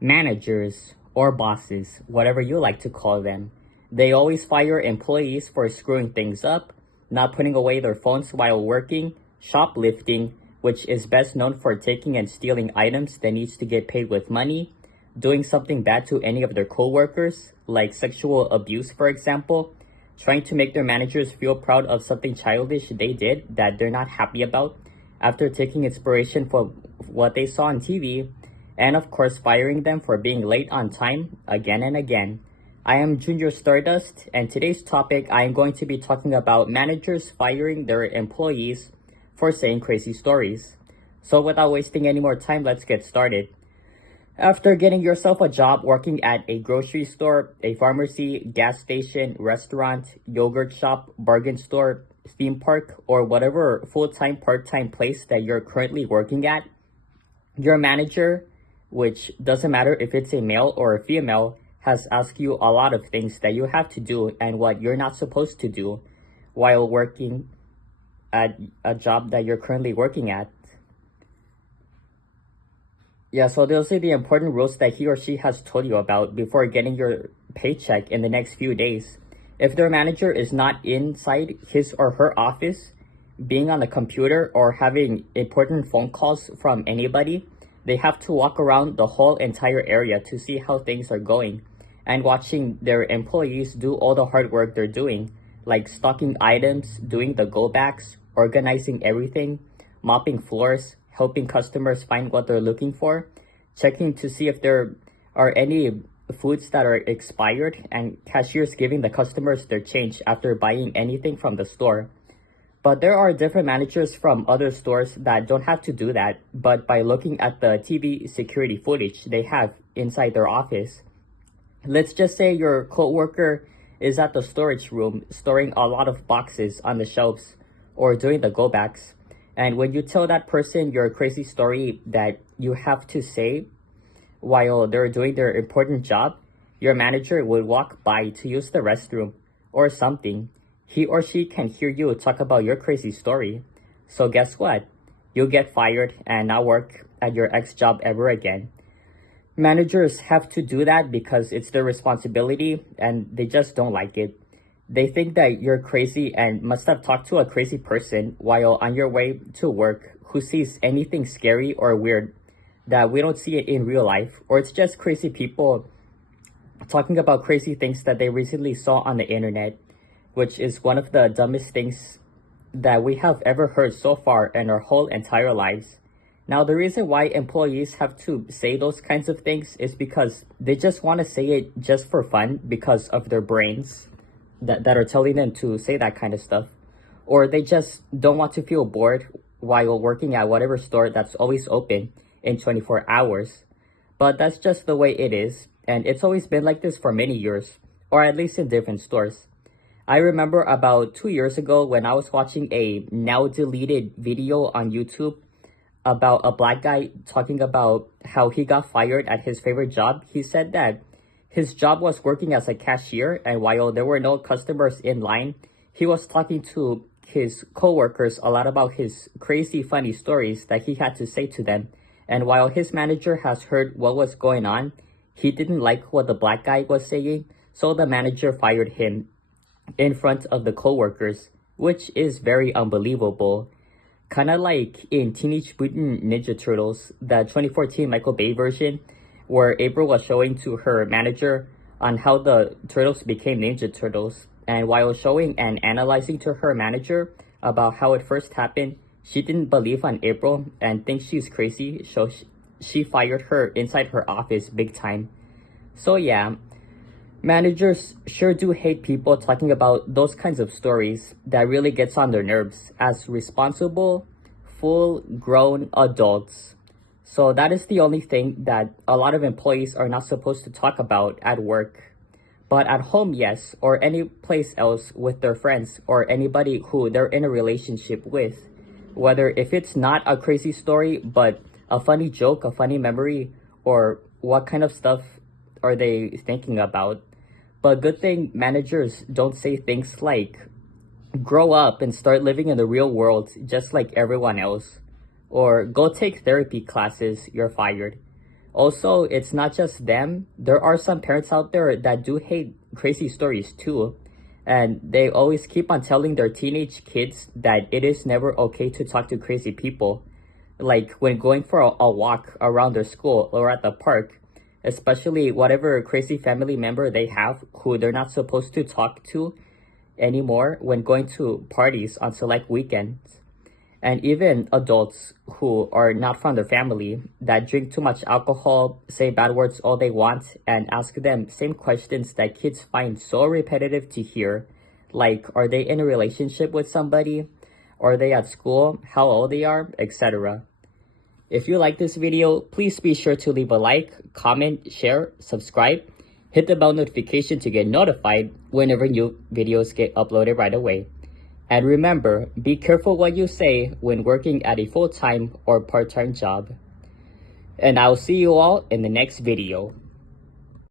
Managers or bosses, whatever you like to call them, they always fire employees for screwing things up, not putting away their phones while working, shoplifting, which is best known for taking and stealing items that needs to get paid with money, doing something bad to any of their coworkers, like sexual abuse, for example, trying to make their managers feel proud of something childish they did that they're not happy about after taking inspiration from what they saw on TV, and of course firing them for being late on time again and again. I am Junior Stardust, and today's topic I am going to be talking about managers firing their employees for saying crazy stories. So without wasting any more time, let's get started. After getting yourself a job working at a grocery store, a pharmacy, gas station, restaurant, yogurt shop, bargain store, theme park, or whatever full-time, part-time place that you're currently working at, your manager, which doesn't matter if it's a male or a female, has asked you a lot of things that you have to do and what you're not supposed to do while working at a job that you're currently working at. Yeah, so those are the important rules that he or she has told you about before getting your paycheck in the next few days. If their manager is not inside his or her office, being on the computer or having important phone calls from anybody, they have to walk around the whole entire area to see how things are going and watching their employees do all the hard work they're doing, like stocking items, doing the go backs, organizing everything, mopping floors, helping customers find what they're looking for, checking to see if there are any foods that are expired, and cashiers giving the customers their change after buying anything from the store. But there are different managers from other stores that don't have to do that, but by looking at the TV security footage they have inside their office. Let's just say your coworker is at the storage room storing a lot of boxes on the shelves or doing the go backs. And when you tell that person your crazy story that you have to say while they're doing their important job, your manager would walk by to use the restroom or something. He or she can hear you talk about your crazy story. So guess what? You'll get fired and not work at your ex job ever again. Managers have to do that because it's their responsibility and they just don't like it. They think that you're crazy and must have talked to a crazy person while on your way to work who sees anything scary or weird that we don't see it in real life, or it's just crazy people talking about crazy things that they recently saw on the internet, which is one of the dumbest things that we have ever heard so far in our whole entire lives. Now, the reason why employees have to say those kinds of things is because they just want to say it just for fun because of their brains that are telling them to say that kind of stuff. Or they just don't want to feel bored while working at whatever store that's always open in 24 hours. But that's just the way it is. And it's always been like this for many years, or at least in different stores. I remember about 2 years ago when I was watching a now deleted video on YouTube about a black guy talking about how he got fired at his favorite job. He said that his job was working as a cashier, and while there were no customers in line, he was talking to his coworkers a lot about his crazy funny stories that he had to say to them. And while his manager has heard what was going on, he didn't like what the black guy was saying, so the manager fired him in front of the coworkers, which is very unbelievable. Kind of like in Teenage Mutant Ninja Turtles, the 2014 Michael Bay version, where April was showing to her manager on how the turtles became Ninja Turtles. And while showing and analyzing to her manager about how it first happened, she didn't believe on April and thinks she's crazy, so she fired her inside her office big time. So yeah, managers sure do hate people talking about those kinds of stories that really gets on their nerves as responsible, full-grown adults. So that is the only thing that a lot of employees are not supposed to talk about at work. But at home, yes, or any place else with their friends or anybody who they're in a relationship with. Whether if it's not a crazy story, but a funny joke, a funny memory, or what kind of stuff are they thinking about. But good thing managers don't say things like, grow up and start living in the real world just like everyone else. Or go take therapy classes, you're fired. Also, it's not just them. There are some parents out there that do hate crazy stories too. And they always keep on telling their teenage kids that it is never okay to talk to crazy people. Like when going for a walk around their school or at the park, especially whatever crazy family member they have who they're not supposed to talk to anymore when going to parties on select weekends. And even adults who are not from their family that drink too much alcohol, say bad words all they want, and ask them same questions that kids find so repetitive to hear, like are they in a relationship with somebody, are they at school, how old they are, etc. If you like this video, please be sure to leave a like, comment, share, subscribe, hit the bell notification to get notified whenever new videos get uploaded right away. And remember, be careful what you say when working at a full-time or part-time job. And I'll see you all in the next video.